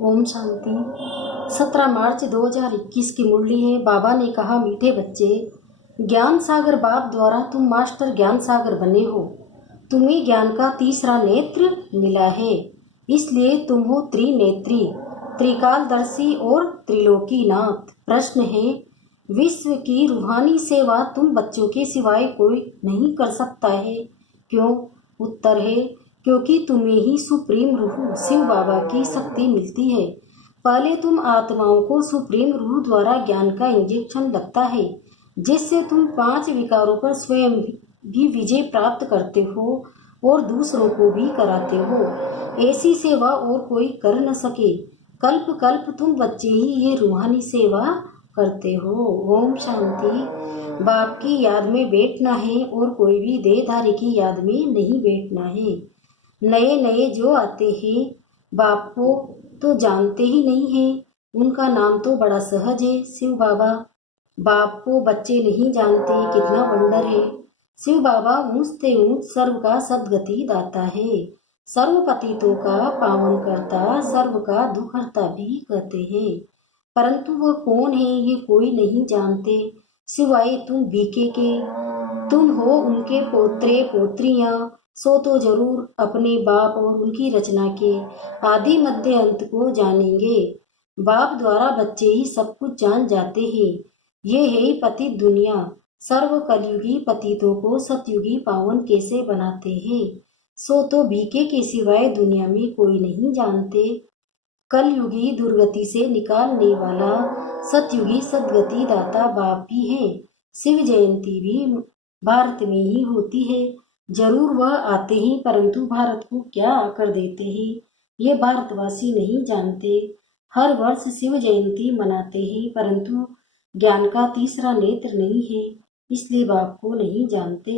ओम शांति। 17 मार्च 2021 की मुरली है। बाबा ने कहा, मीठे बच्चे, ज्ञान सागर बाप द्वारा तुम मास्टर ज्ञान सागर बने हो। तुम्हें ज्ञान का तीसरा नेत्र मिला है, इसलिए तुम हो त्रिनेत्री, त्रिकालदर्शी और त्रिलोकीनाथ। प्रश्न है, विश्व की रूहानी सेवा तुम बच्चों के सिवाय कोई नहीं कर सकता है, क्यों? उत्तर है, क्योंकि तुम्हें ही सुप्रीम रूह शिव बाबा की शक्ति मिलती है। पहले तुम आत्माओं को सुप्रीम रूह द्वारा ज्ञान का इंजेक्शन लगता है, जिससे तुम 5 विकारों पर स्वयं भी विजय प्राप्त करते हो और दूसरों को भी कराते हो। ऐसी सेवा और कोई कर न सके। कल्प कल्प तुम बच्चे ही ये रूहानी सेवा करते हो। ओम शांति। बाप की याद में बैठना है और कोई भी देहधारी की याद में नहीं बैठना है। नए नए जो आते हैं बाप को तो जानते ही नहीं है, उनका नाम तो बड़ा सहज है, शिव बाबा। बाप को बच्चे नहीं जानते, कितना वंडर है। शिव बाबा ऊंचते ऊंच सर्व का सदगति दाता है, सर्व पतितों का पावन करता, सर्व का दुख हरता भी कहते हैं। परंतु वह कौन है ये कोई नहीं जानते, सिवाय तुम बीके के। तुम हो उनके पोत्रे पोत्रियां, सो तो जरूर अपने बाप और उनकी रचना के आदि मध्य अंत को जानेंगे। बाप द्वारा बच्चे ही सब कुछ जान जाते हैं। ये है पतित दुनिया। सर्व कलयुगी पतितों को सतयुगी पावन कैसे बनाते हैं, सो तो बीके के सिवाय दुनिया में कोई नहीं जानते। कलयुगी दुर्गति से निकालने वाला सतयुगी सदगति दाता बाप ही है। शिव जयंती भी भारत में ही होती है। जरूर वह आते हैं, परंतु भारत को क्या आकर देते हैं, ये भारतवासी नहीं जानते। हर वर्ष शिव जयंती मनाते हैं, परंतु ज्ञान का तीसरा नेत्र नहीं है, इसलिए बाप को नहीं जानते।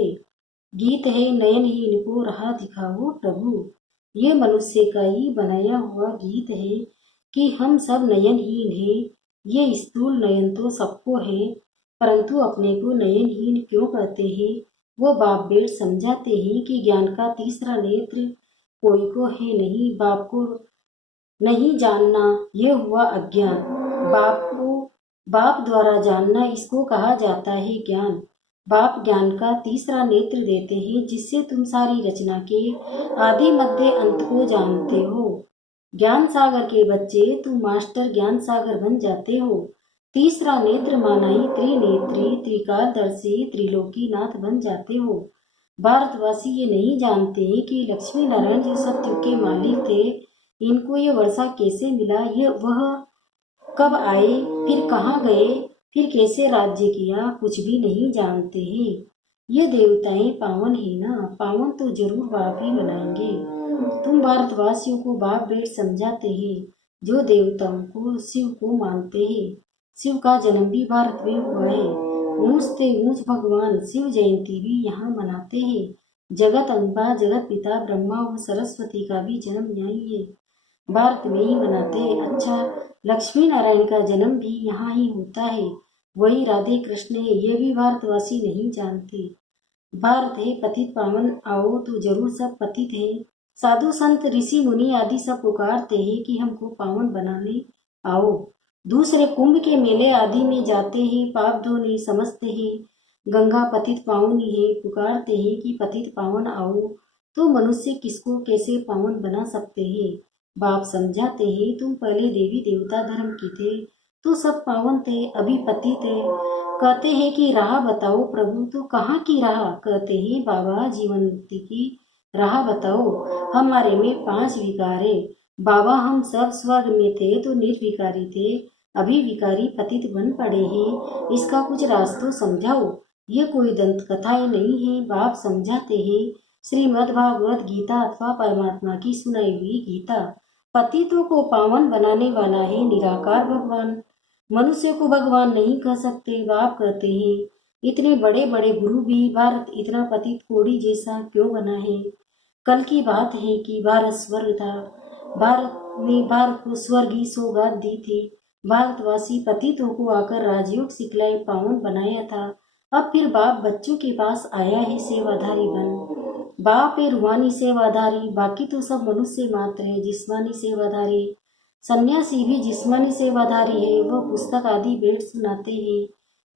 गीत है, नयनहीन को राह दिखाओ प्रभु। ये मनुष्य का ही बनाया हुआ गीत है कि हम सब नयनहीन हैं। ये स्थूल नयन तो सबको है, परंतु अपने को नयनहीन क्यों कहते हैं? वो बाप बेट समझाते हैं कि ज्ञान का तीसरा नेत्र कोई को है नहीं। बाप को नहीं जानना ये हुआ अज्ञान। बाप को बाप द्वारा जानना, इसको कहा जाता है ज्ञान। बाप ज्ञान का तीसरा नेत्र देते हैं, जिससे तुम सारी रचना के आदि मध्य अंत को जानते हो। ज्ञान सागर के बच्चे तुम मास्टर ज्ञान सागर बन जाते हो। तीसरा नेत्र माना ही त्रिनेत्री, त्रिकालदर्शी, त्रिलोकीनाथ बन जाते हो। भारतवासी ये नहीं जानते कि लक्ष्मी नारायण जो सतयुग के मालिक थे, इनको ये वर्षा कैसे मिला, ये वह कब आए, फिर कहाँ गए, फिर कैसे राज्य किया, कुछ भी नहीं जानते हैं। ये देवताएं पावन है ना, पावन तो जरूर बाप ही बनाएंगे। तुम भारतवासियों को बाप बेट समझाते हैं, जो देवताओं को शिव को मानते हैं। शिव का जन्म भी भारत में हुआ है। ऊंचते ऊंच भगवान शिव जयंती भी यहाँ मनाते हैं। जगत अम्बा, जगत पिता ब्रह्मा और सरस्वती का भी जन्म यही है, भारत में ही मनाते हैं। अच्छा, लक्ष्मी नारायण का जन्म भी यहाँ ही होता है, वही राधे कृष्ण है, ये भी भारतवासी नहीं जानते। भारत है पतित पावन, आओ तो जरूर सब पतित है। साधु संत ऋषि मुनि आदि सब पुकारते हैं कि हमको पावन बनाने आओ। दूसरे कुंभ के मेले आदि में जाते हैं, पाप धोने समझते हैं, गंगा पतित पावनी है, पुकारते हैं कि पतित पावन आओ। तो मनुष्य किसको कैसे पावन बना सकते हैं? बाप समझाते हैं, तुम पहले देवी देवता धर्म की थे तो सब पावन थे, अभी पतित है। कहते हैं कि राह बताओ प्रभु, तो कहाँ की राह? कहते हैं बाबा जीवन मुक्ति की राह बताओ। हमारे में 5 विकार है बाबा, हम सब स्वर्ग में थे तो निर्विकारी थे, अभी विकारी पतित बन पड़े हैं, इसका कुछ रास्ता समझाओ। ये कोई दंत कथाएं नहीं है, बाप समझाते हैं श्रीमद् भागवत गीता अथवा परमात्मा की सुनाई हुई गीता। पतितों को पावन बनाने वाला है निराकार भगवान। मनुष्य को भगवान नहीं कह सकते। बाप कहते हैं, इतने बड़े बड़े गुरु भी भारत इतना पतित कोड़ी जैसा क्यों बना है? कल की बात है कि भारत स्वर्ग था, भारत को स्वर्ग ही सौगात दी थी। भारतवासी पतितों को आकर राजयोग सिखलाए, पावन बनाया था। अब फिर बाप बच्चों के पास आया है सेवाधारी बन। बाप है रूहानी सेवाधारी, बाकी तो सब मनुष्य मात्र है जिस्मानी सेवाधारी। सन्यासी भी जिस्मानी सेवाधारी है, वह पुस्तक आदि भेंट सुनाते हैं।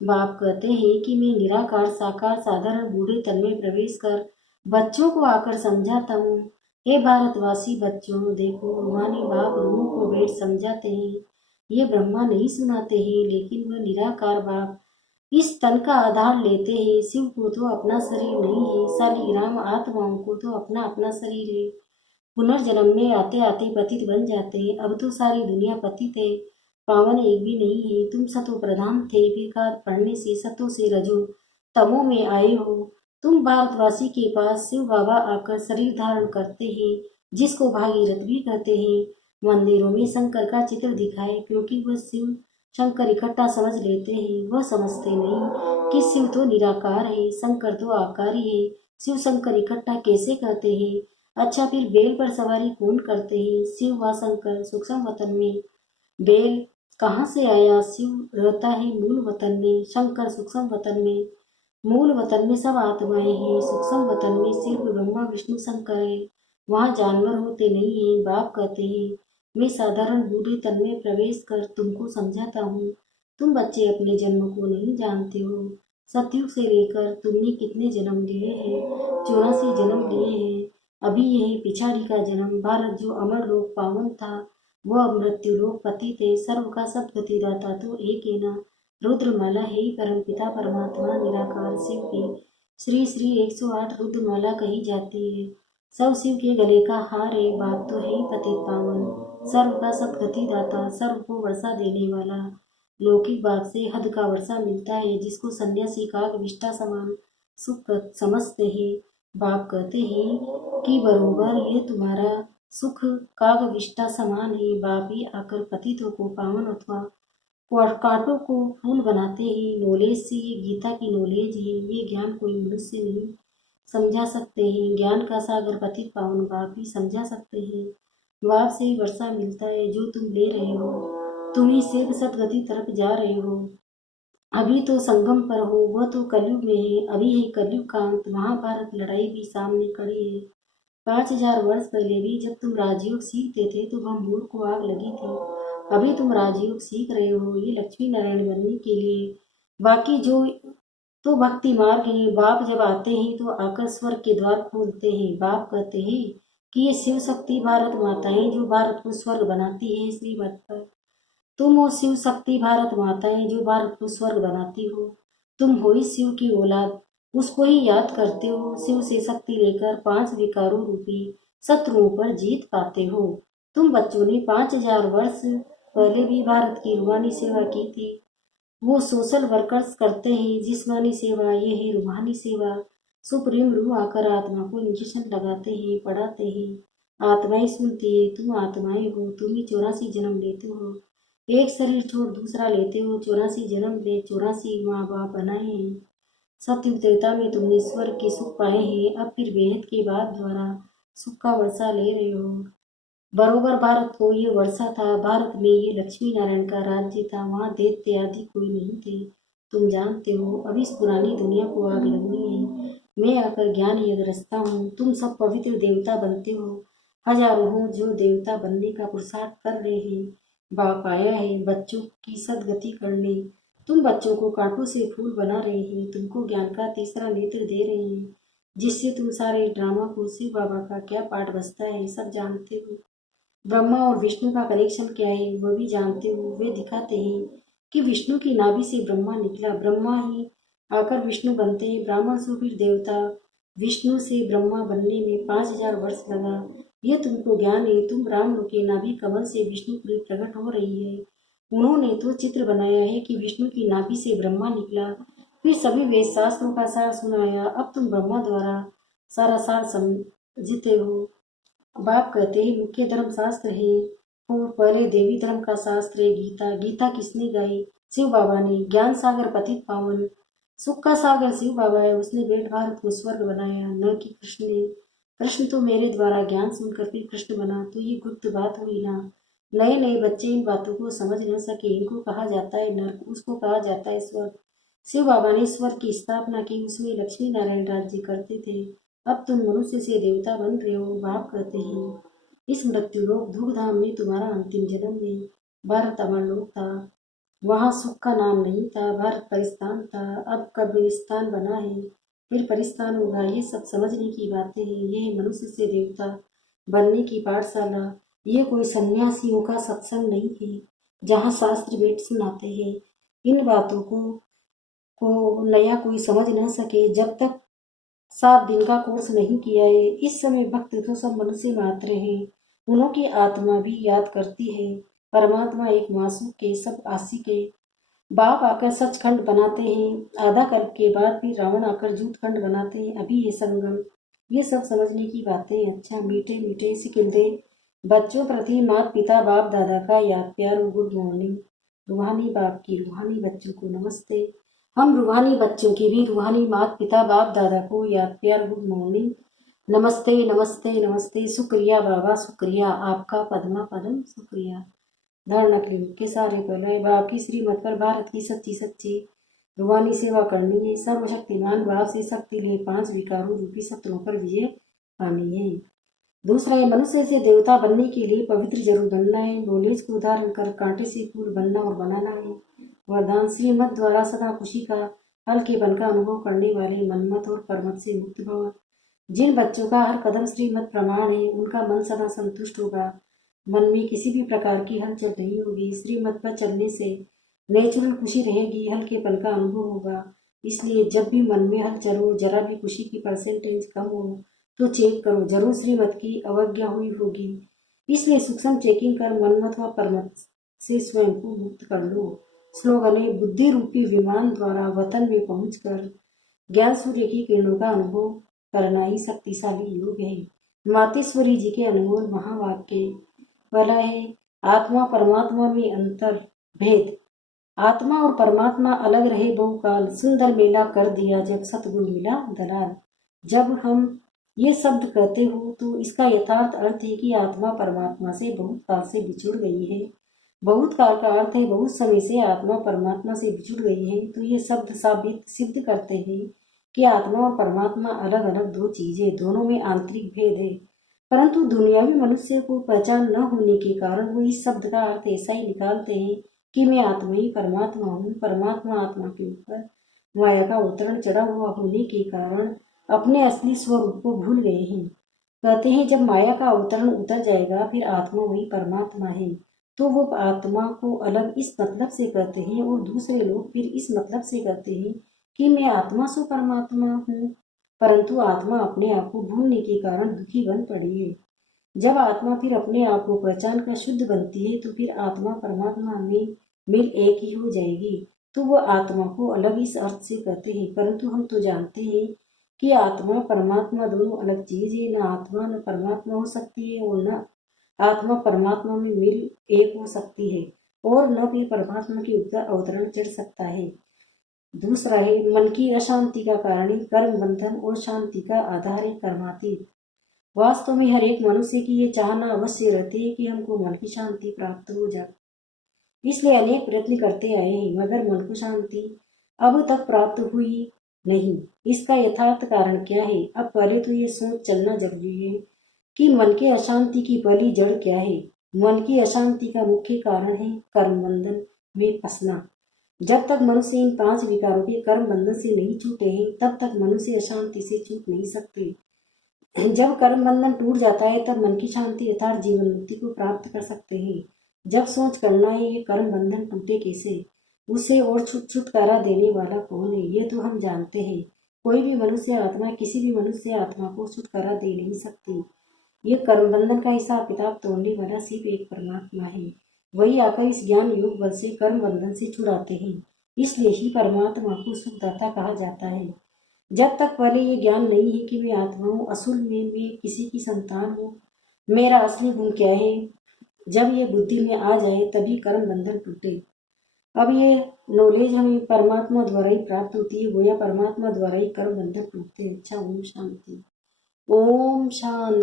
बाप कहते हैं कि मैं निराकार साकार साधारण बूढ़े तन में प्रवेश कर बच्चों को आकर समझाता हूँ। हे भारतवासी बच्चों, देखो रूहानी बाप रूहों को भेंट समझाते हैं। ये ब्रह्मा नहीं सुनाते हैं, लेकिन वह निराकार बाप इस तन का आधार लेते हैं। शिव को तो अपना शरीर नहीं है, शालिग्राम आत्माओं को तो अपना अपना शरीर है। पुनर्जन्म में आते आते पतित बन जाते हैं। अब तो सारी दुनिया पतित है, पावन एक भी नहीं है। तुम सतो प्रधान थे, विकार पढ़ने से सतो से रजो तमो में आए हो। तुम भारतवासी के पास शिव बाबा आकर शरीर धारण करते हैं, जिसको भागीरथ भी कहते हैं। मंदिरों में शंकर का चित्र दिखाए, क्योंकि वह शिव शंकर इकट्ठा समझ लेते हैं। वह समझते नहीं कि शिव तो निराकार है, शंकर तो आकारी है। शिव शंकर इकट्ठा कैसे कहते हैं? अच्छा, फिर बेल पर सवारी कौन करते हैं? शिव व शंकर सूक्ष्म वतन में। बेल कहाँ से आया? शिव रहता है मूल वतन में, शंकर सूक्ष्म वतन में। मूल वतन में सब आत्माएं हैं, सूक्ष्म वतन में सिर्फ ब्रह्मा विष्णु शंकर है। वहाँ जानवर होते नहीं हैं। बाप कहते हैं, मैं साधारण बूढ़े तन में प्रवेश कर तुमको समझाता हूँ। तुम बच्चे अपने जन्म को नहीं जानते हो। सतयुग से लेकर तुमने कितने जन्म लिए हैं? 84 जन्म लिए हैं। अभी यही पिछाड़ी का जन्म। भारत जो अमर लोक पावन था, वह मृत्यु लोक पतित है। सर्व का सब गतिदाता तो एक है ना। रुद्रमाला है ही परम पिता परमात्मा निराकार शिव की श्री श्री 108 रुद्रमाला कही जाती है। सब शिव के गले का हार है। बाप तो है ही पतित पावन, सर्व का सदगति दाता, सर्व को वर्षा देने वाला। लौकिक बाप से हद का वर्षा मिलता है, जिसको सन्यासी काग विष्ठा समान सुख समझते हैं। बाप कहते हैं कि बरोबर ये तुम्हारा सुख काग विष्ठा समान है। बाप ही आकर पतितों को पावन अथवा और कांटों को फूल बनाते हैं। नॉलेज से ये गीता की नॉलेज है। ये ज्ञान कोई मनुष्य नहीं समझा सकते हैं। ज्ञान का सागर पतित पावन बाप ही समझा सकते हैं। बाप से ही वर्षा मिलता है जो तुम ले रहे हो। तुम ही सिर्फ सदगति तरफ जा रहे हो। अभी तो संगम पर हो, वह तो कलयुग में है। अभी है कलयुग का अंत। महाभारत लड़ाई भी सामने खड़ी है। 5000 वर्ष पहले भी जब तुम राजयोग सीखते थे तो भंबूर को आग लगी थी। अभी तुम राजयोग सीख रहे हो, ये लक्ष्मी नारायण बनने के लिए। बाकी जो तो भक्ति मार्ग है। बाप जब आते हैं तो आकर स्वर्ग के द्वार खोलते हैं। बाप कहते हैं कि ये शिव शक्ति भारत माताएं जो भारत को स्वर्ग बनाती है श्रीमत पर। तुम हो शिव शक्ति भारत माताएं जो भारत को स्वर्ग बनाती हो। तुम हो ही शिव की औलाद, उसको ही याद करते हो। शिव से शक्ति लेकर 5 विकारों रूपी शत्रुओं पर जीत पाते हो। तुम बच्चों ने 5000 वर्ष पहले भी भारत की रूहानी सेवा की थी। वो सोशल वर्कर्स करते हैं जिस्मानी सेवा, ये है रूहानी सेवा। सुप्रीम रूह आकर आत्मा को इंजेक्शन लगाते हैं, पढ़ाते हैं। आत्माएं सुनती है, तुम आत्माएं हो। तुम ही 84 जन्म लेते हो। एक शरीर छोड़ दूसरा लेते हो। 84 जन्म ले 84 माँ बाप बनाए हैं। सतयुग त्रेता में तुमने स्वर्ग के सुख पाए हैं। अब फिर बेहद के बाद द्वारा सुख का वर्षा ले रहे हो। बरोबर भारत को ये वर्षा था। भारत में ये लक्ष्मी नारायण का राज्य था। वहाँ दैत्य आदि कोई नहीं थे। तुम जानते हो अब इस पुरानी दुनिया को आग लगनी है। मैं आकर ज्ञान यज्ञ रचता हूँ। तुम सब पवित्र देवता बनते हो। हजारों हो जो देवता बनने का पुरुषार्थ कर रहे हैं। बाप आया है बच्चों की सदगति करने। तुम बच्चों को कांटों से फूल बना रहे हैं। तुमको ज्ञान का तीसरा नेत्र दे रहे हैं, जिससे तुम सारे ड्रामा को शिव बाबा का क्या पाठ बचता है सब जानते हो। ब्रह्मा और विष्णु का कनेक्शन क्या है वह भी जानते हो। वे दिखाते हैं कि विष्णु की नाभि से ब्रह्मा निकला, ब्रह्मा ही आकर विष्णु बनते हैं। ब्राह्मण से फिर देवता, विष्णु से ब्रह्मा बनने में 5000 वर्ष लगा। यह तुमको ज्ञान है। तुम राम के नाभि कमल से विष्णु प्रिय प्रकट हो रही है। उन्होंने तो चित्र बनाया है कि विष्णु की नाभि से ब्रह्मा निकला, फिर सभी वेद शास्त्रों का सार सुनाया। अब तुम ब्रह्मा द्वारा सारा सार समझते हो। बाप कहते हैं मुख्य धर्म शास्त्र है, और पहले देवी धर्म का शास्त्र है गीता। गीता किसने गाई? शिव बाबा ने। ज्ञान सागर पतित पावन सुख का सागर शिव बाबा है। उसने बेट भारत को स्वर्ग बनाया, न कि कृष्ण ने। कृष्ण तो मेरे द्वारा ज्ञान सुनकर फिर कृष्ण बना, तो ये गुप्त बात हुई ना। नए नए बच्चे इन बातों को समझ न सके। इनको कहा जाता है नर्क, उसको कहा जाता है स्वर्ग। शिव बाबा ने स्वर्ग की स्थापना की, उसमें लक्ष्मी नारायण राज्य करते थे। अब तुम मनुष्य से देवता बन रहे हो। बाप कहते हैं इस मृत्यु लोक धूमधाम में तुम्हारा अंतिम जन्म है। भारत अमर लोक था, वहाँ सुख का नाम नहीं था। भारत परिस्तान था, अब कब्रिस्तान बना है, फिर परिस्तान होगा। ये सब समझने की बातें हैं। ये मनुष्य से देवता बनने की पाठशाला। ये कोई सन्यासियों का सत्संग नहीं है जहाँ शास्त्र वेद सुनाते हैं। इन बातों को नया कोई समझ न सके जब तक 7 दिन का कोर्स नहीं किया है। इस समय भक्त तो सब मनुष्य मात्र हैं, उन्हों की आत्मा भी याद करती है। परमात्मा एक मासूम के सब आशिक है। बाप आकर सचखंड बनाते हैं, आधा कल्प के बाद फिर रावण आकर जूतखंड बनाते हैं। अभी ये संगम, ये सब समझने की बातें। अच्छा मीठे मीठे सिकिंदे बच्चों प्रति माता पिता बाप दादा का याद प्यार और गुड मॉर्निंग। रूहानी बाप की रूहानी बच्चों को नमस्ते। हम रूहानी बच्चों की भी रूहानी माता पिता बाप दादा को याद प्यार गुड मॉर्निंग। नमस्ते नमस्ते नमस्ते। शुक्रिया बाबा, शुक्रिया आपका पद्मा पदम, शुक्रिया। धारणा क्लिनिक के सारे पहले बाप की श्रीमत पर भारत की सच्ची सच्ची रूहानी सेवा करनी है। सर्वशक्तिमान बाप से शक्ति ले 5 विकारों रूपी शत्रुओं पर विजय पानी है। दूसरा है, मनुष्य से देवता बनने के लिए पवित्र जरूर बनना है। नॉलेज को धारण कर कांटे से फूल बनना और बनाना है। वरदान, श्रीमत द्वारा सदा खुशी का हल्केपन का अनुभव करने वाले मनमत और परमत से मुक्त भव। जिन बच्चों का हर कदम श्रीमत प्रमाण है, उनका मन सदा संतुष्ट होगा। मन में किसी भी प्रकार की हलचल नहीं होगी। श्रीमत पर चलने से नेचुरल खुशी रहेगी, हल्केपन का अनुभव होगा। इसलिए जब भी मन में हलचल हो, जरा भी खुशी की परसेंटेज कम हो तो चेक करो, जरूर श्रीमत की अवज्ञा हुई होगी। इसलिए सूक्ष्म चेकिंग कर मनमत व परमत से स्वयं को मुक्त कर लो। स्लोगन है, बुद्धि रूपी विमान द्वारा वतन में पहुंचकर ज्ञान सूर्य की किरणों का अनुभव करना ही शक्तिशाली योग है। मातेश्वरी जी के अनमोल महावाक्य वाला है, आत्मा परमात्मा में अंतर भेद। आत्मा और परमात्मा अलग रहे बहुकाल, सुंदर मेला कर दिया जब सतगुरु मिला दलाल। जब हम ये शब्द कहते हो तो इसका यथार्थ अर्थ है कि आत्मा परमात्मा से बहुत काल से बिछुड़ गई है। बहुत काल का अर्थ है बहुत समय से आत्मा परमात्मा से बिछुड़ गई है। तो ये शब्द साबित सिद्ध करते हैं कि आत्मा और परमात्मा अलग अलग दो चीजें, दोनों में आंतरिक भेद है। परंतु दुनियावी मनुष्य को पहचान न होने के कारण वो इस शब्द का अर्थ ऐसा ही निकालते हैं कि मैं आत्मा ही परमात्मा हूँ। परमात्मा आत्मा के ऊपर माया का अवतरण चढ़ा हुआ होने के कारण अपने असली स्वरूप को भूल गए हैं। कहते हैं जब माया का अवतरण उतर जाएगा फिर आत्मा वही परमात्मा है। तो वो आत्मा को अलग इस मतलब से कहते हैं और दूसरे लोग फिर इस मतलब से कहते हैं कि मैं आत्मा सो परमात्मा हूँ। परंतु आत्मा अपने आप को भूलने के कारण दुखी बन पड़ी है। जब आत्मा फिर अपने आप को पहचान कर शुद्ध बनती है तो फिर आत्मा परमात्मा में मिल एक ही हो जाएगी। तो वो आत्मा को अलग इस अर्थ से कहते हैं। परंतु हम तो जानते हैं कि आत्मा परमात्मा दोनों अलग चीज है। न आत्मा न परमात्मा हो सकती है और न आत्मा परमात्मा में मिल एक हो सकती है और न भी परमात्मा के ऊपर अवतरण चढ़ सकता है। दूसरा है, मन की अशांति का कारण कर्म बंधन और शांति का आधार है कर्मातीत। वास्तव में हर एक मनुष्य की ये चाहना अवश्य रहती है कि हमको मन की शांति प्राप्त हो जाए। इसलिए अनेक प्रयत्न करते आए हैं मगर मन को शांति अब तक प्राप्त हुई नहीं। इसका यथार्थ कारण क्या है? अब पहले तो ये सोच चलना जरूरी है कि मन के अशांति की पहली जड़ क्या है। मन की अशांति का मुख्य कारण है कर्म बंधन में फंसना। जब तक मनुष्य इन 5 विकारों के कर्म बंधन से नहीं छूटे हैं तब तक मनुष्य अशांति से छूट नहीं सकते। जब कर्म बंधन टूट जाता है तब मन की शांति अर्थात जीवन मुक्ति को प्राप्त कर सकते हैं। जब सोच करना है ये कर्म बंधन टूटे कैसे, उसे और छुटकारा देने वाला कौन है, ये तो हम जानते हैं। कोई भी मनुष्य आत्मा किसी भी मनुष्य आत्मा को छुटकारा दे नहीं सकती। ये कर्म बंधन का हिसाब किताब तोड़ने वाला सिर्फ एक परमात्मा है। वही आकर इस ज्ञान योग बल से कर्म बंधन से छुड़ाते हैं। इसलिए ही परमात्मा को सुखदाता कहा जाता है। जब तक पहले ये ज्ञान नहीं है कि मैं आत्मा हूँ, असूल में मैं किसी की संतान हूँ, मेरा असली गुण क्या है, जब ये बुद्धि में आ जाए तभी कर्म बंधन टूटे। अब ये नॉलेज हमें परमात्मा द्वारा ही प्राप्त होती है, गोया परमात्मा द्वारा ही कर्म बंधन टूटते हैं। अच्छा, ओम शांति, ओम शांति।